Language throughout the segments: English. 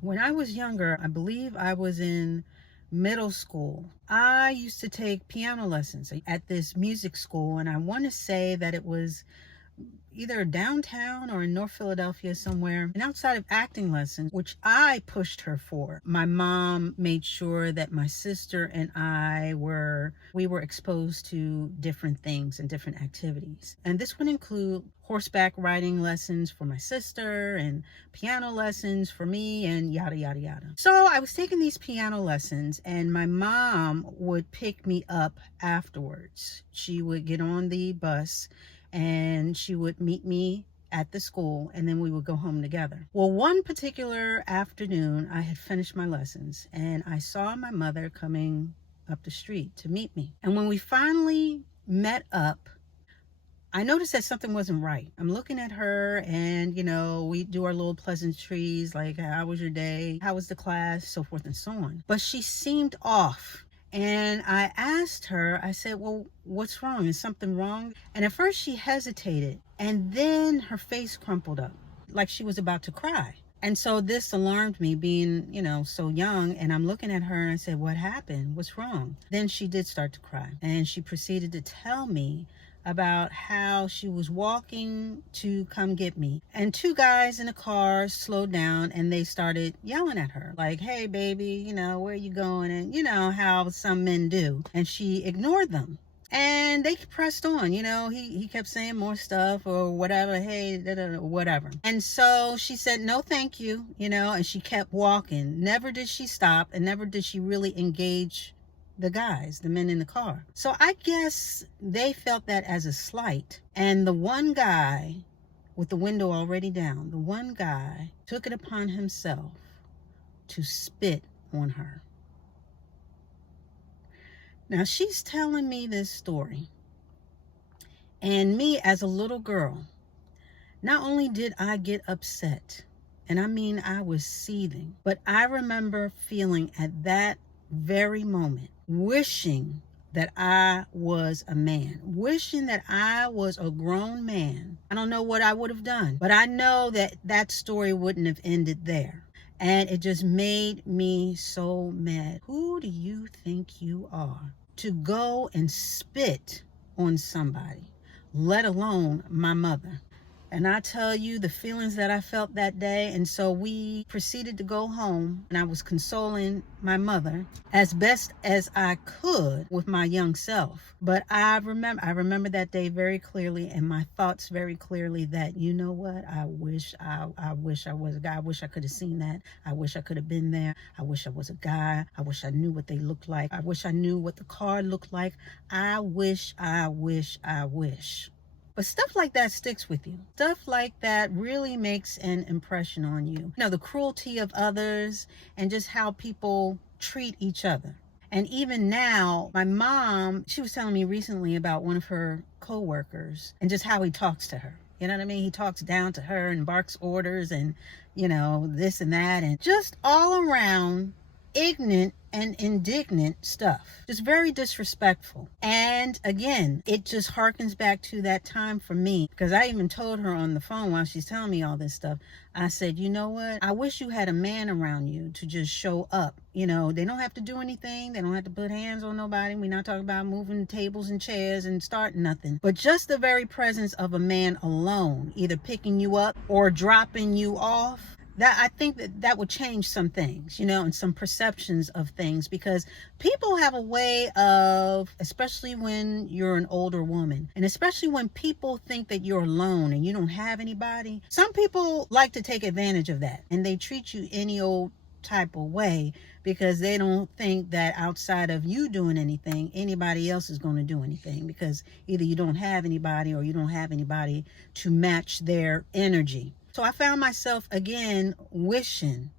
When I was younger, I believe I was in middle school, I used to take piano lessons at this music school, and I want to say that it was either downtown or in North Philadelphia somewhere. And outside of acting lessons, which I pushed her for, my mom made sure that my sister and we were exposed to different things and different activities. And this would include horseback riding lessons for my sister and piano lessons for me and yada, yada, yada. So I was taking these piano lessons and my mom would pick me up afterwards. She would get on the bus and she would meet me at the school, and then we would go home together. Well, one particular afternoon, I had finished my lessons, and I saw my mother coming up the street to meet me. And when we finally met up, I noticed that something wasn't right. I'm looking at her, and, we do our little pleasantries, like, how was your day? How was the class? So forth and so on. But she seemed off. And I asked her, I said, well, what's wrong? Is something wrong? And at first she hesitated, and then her face crumpled up like she was about to cry. And so this alarmed me, being, so young, and I'm looking at her and I said, what happened? What's wrong? Then she did start to cry, and she proceeded to tell me about how she was walking to come get me, and two guys in a car slowed down and they started yelling at her like, hey baby, where are you going? And how some men do. And she ignored them, and they pressed on. He kept saying more stuff or whatever, hey, whatever. And so she said, no thank you, and she kept walking. Never did she stop, and never did she really engage the guys, the men in the car. So I guess they felt that as a slight. And the one guy with the window already down, the one guy took it upon himself to spit on her. Now she's telling me this story. And me as a little girl, not only did I get upset, and I mean I was seething, but I remember feeling at that very moment, wishing that I was a man, wishing that I was a grown man. I don't know what I would have done, but I know that that story wouldn't have ended there. And it just made me so mad. Who do you think you are to go and spit on somebody, let alone my mother? And I tell you the feelings that I felt that day. And so we proceeded to go home, and I was consoling my mother as best as I could with my young self. But I remember that day very clearly, and my thoughts very clearly that, you know what, I wish I was a guy. I wish I could have seen that. I wish I could have been there. I wish I was a guy. I wish I knew what they looked like. I wish I knew what the car looked like. I wish. But stuff like that sticks with you. Stuff like that really makes an impression on you. The cruelty of others and just how people treat each other. And even now, my mom, she was telling me recently about one of her co-workers and just how he talks to her. You know what I mean? He talks down to her and barks orders and, this and that, and just all around ignorant and indignant stuff. Just very disrespectful. And again, it just harkens back to that time for me, because I even told her on the phone while she's telling me all this stuff, I said, you know what? I wish you had a man around you to just show up. They don't have to do anything. They don't have to put hands on nobody. We're not talking about moving tables and chairs and starting nothing. But just the very presence of a man alone, either picking you up or dropping you off, that I think that would change some things, and some perceptions of things, because people have a way of, especially when you're an older woman, and especially when people think that you're alone and you don't have anybody, some people like to take advantage of that, and they treat you any old type of way because they don't think that outside of you doing anything, anybody else is going to do anything, because either you don't have anybody or you don't have anybody to match their energy. So I found myself again wishing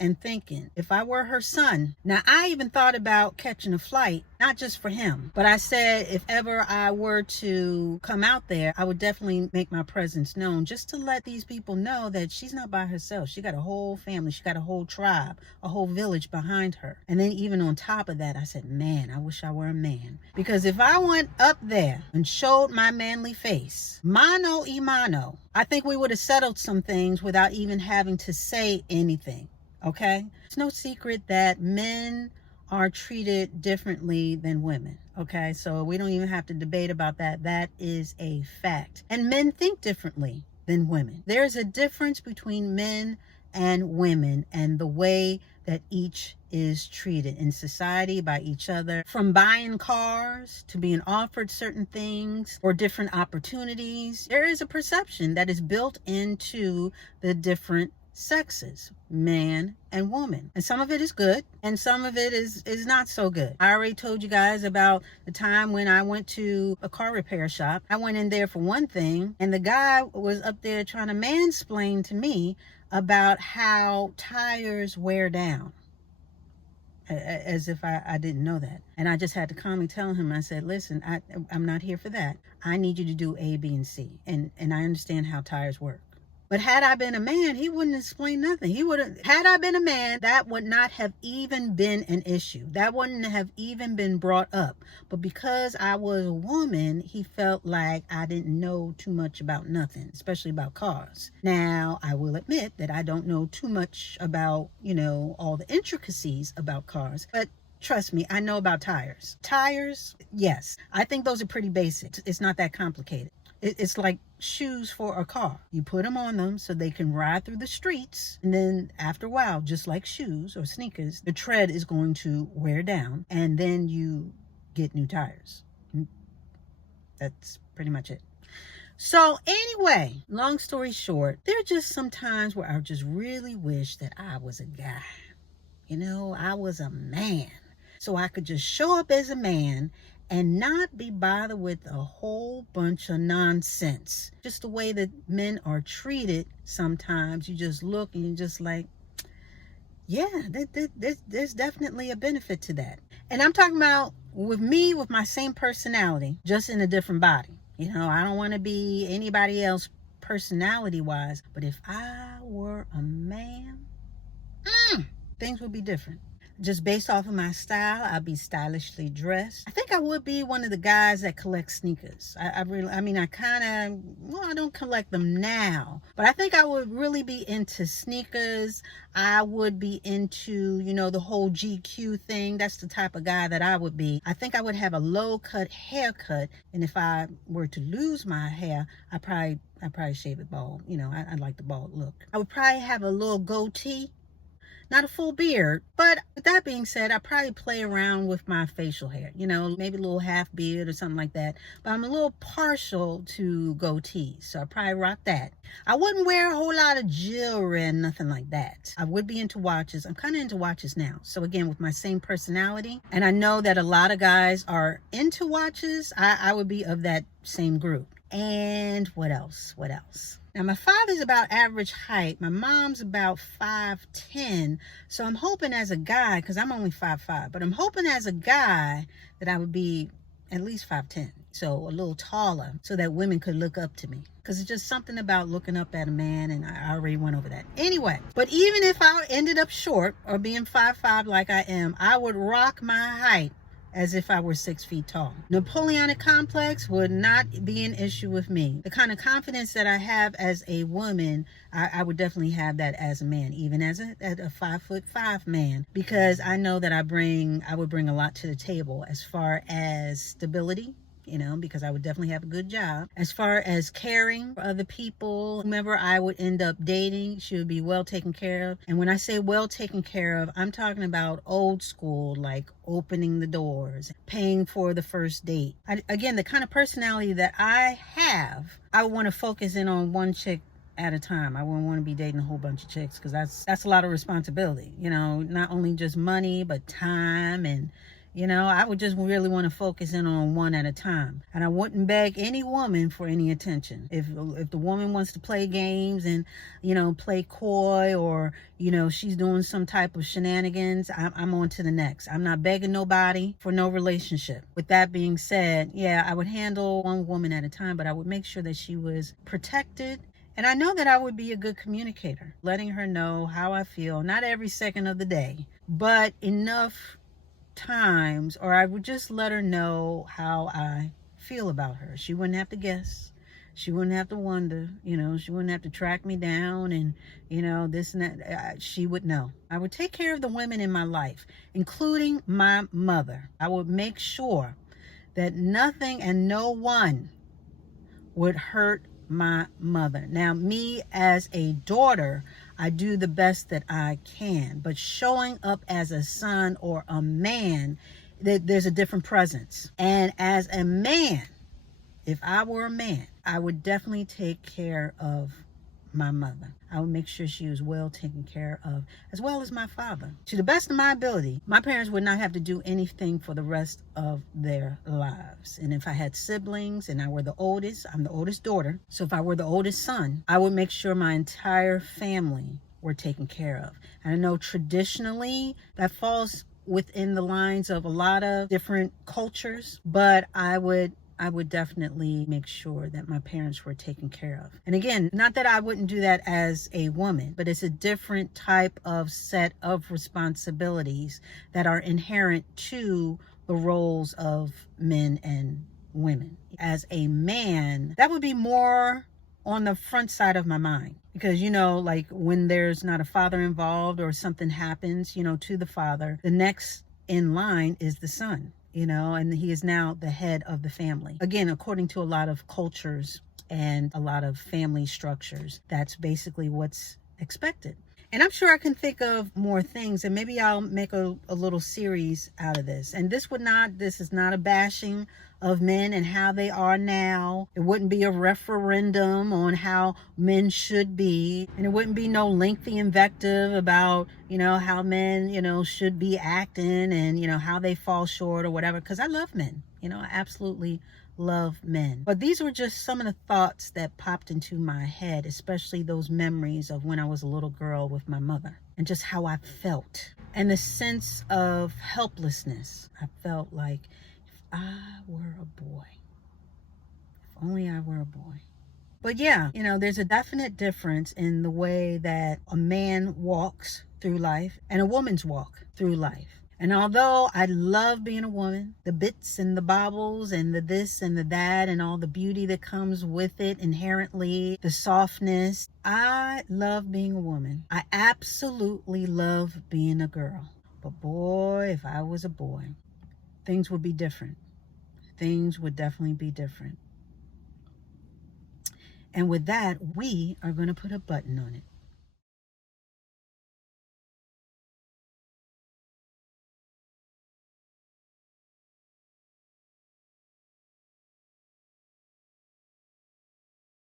and thinking, if I were her son. Now, I even thought about catching a flight, not just for him, but I said if ever I were to come out there, I would definitely make my presence known, just to let these people know that she's not by herself. She got a whole family. She got a whole tribe, a whole village behind her. And then even on top of that, I said, man, I wish I were a man. Because if I went up there and showed my manly face, mano y mano, I think we would have settled some things without even having to say anything. Okay? It's no secret that men are treated differently than women. Okay? So we don't even have to debate about that. That is a fact. And men think differently than women. There's a difference between men and women and the way that each is treated in society by each other, from buying cars to being offered certain things or different opportunities. There is a perception that is built into the different sexes, man and woman, and some of it is good and some of it is not so good. I already told you guys about the time when I went to a car repair shop. I went in there for one thing, and the guy was up there trying to mansplain to me about how tires wear down, as if I didn't know that. And I just had to calmly tell him, I said, listen, I'm not here for that. I need you to do A, B, and C, and I understand how tires work. But had I been a man, he wouldn't explain nothing. He would have, had I been a man, that would not have even been an issue. That wouldn't have even been brought up. But because I was a woman, he felt like I didn't know too much about nothing, especially about cars. Now, I will admit that I don't know too much about, all the intricacies about cars, but trust me, I know about tires. Tires, yes. I think those are pretty basic. It's not that complicated. It's like shoes for a car. You put them on them so they can ride through the streets. And then after a while, just like shoes or sneakers, the tread is going to wear down. And then you get new tires. That's pretty much it. So anyway, long story short, there are just some times where I just really wish that I was a guy. I was a man. So I could just show up as a man and not be bothered with a whole bunch of nonsense. Just the way that men are treated sometimes. You just look and you're just like, yeah, there's definitely a benefit to that. And I'm talking about with me, with my same personality, just in a different body. I don't want to be anybody else personality-wise. But if I were a man, things would be different. Just based off of my style, I'd be stylishly dressed. I think I would be one of the guys that collects sneakers. I don't collect them now, but I think I would really be into sneakers. I would be into, the whole GQ thing. That's the type of guy that I would be. I think I would have a low cut haircut. And if I were to lose my hair, I'd probably shave it bald. I like the bald look. I would probably have a little goatee. Not a full beard, but with that being said, I probably play around with my facial hair, maybe a little half beard or something like that. But I'm a little partial to goatees, so I probably rock that. I wouldn't wear a whole lot of jewelry and nothing like that. I would be into watches. I'm kind of into watches now. So again, with my same personality, and I know that a lot of guys are into watches, I would be of that same group. And what else? Now, my father's about average height. My mom's about 5'10". So I'm hoping as a guy, because I'm only 5'5", but I'm hoping as a guy that I would be at least 5'10". So a little taller so that women could look up to me. Because it's just something about looking up at a man, and I already went over that. Anyway, but even if I ended up short or being 5'5" like I am, I would rock my height as if I were 6 feet tall. Napoleonic complex would not be an issue with me. The kind of confidence that I have as a woman, I would definitely have that as a man, even as a 5'5" man, because I know that I would bring a lot to the table as far as stability, because I would definitely have a good job. As far as caring for other people, whomever I would end up dating, she would be well taken care of. And when I say well taken care of, I'm talking about old school, like opening the doors, paying for the first date. Again, the kind of personality that I have, I would want to focus in on one chick at a time. I wouldn't want to be dating a whole bunch of chicks, because that's a lot of responsibility. Not only just money, but time, and I would just really want to focus in on one at a time. And I wouldn't beg any woman for any attention. If the woman wants to play games and, play coy, or, she's doing some type of shenanigans, I'm on to the next. I'm not begging nobody for no relationship. With that being said, yeah, I would handle one woman at a time, but I would make sure that she was protected. And I know that I would be a good communicator, letting her know how I feel, not every second of the day, but enough times, or I would just let her know how I feel about her. She wouldn't have to guess. She wouldn't have to wonder, she wouldn't have to track me down and, this and that. She would know. I would take care of the women in my life, including my mother. I would make sure that nothing and no one would hurt my mother. Now, me as a daughter, I do the best that I can, but showing up as a son or a man, there's a different presence. And as a man, if I were a man, I would definitely take care of my mother. I would make sure she was well taken care of, as well as my father. To the best of my ability, my parents would not have to do anything for the rest of their lives. And if I had siblings and I were the oldest, I'm the oldest daughter. So if I were the oldest son, I would make sure my entire family were taken care of. And I know traditionally that falls within the lines of a lot of different cultures, but I would definitely make sure that my parents were taken care of. And again, not that I wouldn't do that as a woman, but it's a different type of set of responsibilities that are inherent to the roles of men and women. As a man, that would be more on the front side of my mind. Because, like when there's not a father involved or something happens, to the father, the next in line is the son. And he is now the head of the family. Again, according to a lot of cultures and a lot of family structures, that's basically what's expected. And I'm sure I can think of more things, and maybe I'll make a little series out of this. And this is not a bashing of men and how they are now. It wouldn't be a referendum on how men should be. And it wouldn't be no lengthy invective about, how men, should be acting and, how they fall short or whatever. Because I love men. I absolutely love men. But these were just some of the thoughts that popped into my head, especially those memories of when I was a little girl with my mother and just how I felt and the sense of helplessness. I felt like if I were a boy, if only I were a boy. But yeah, there's a definite difference in the way that a man walks through life and a woman's walk through life. And although I love being a woman, the bits and the bobbles and the this and the that and all the beauty that comes with it inherently, the softness, I love being a woman. I absolutely love being a girl. But boy, if I was a boy, things would be different. Things would definitely be different. And with that, we are going to put a button on it.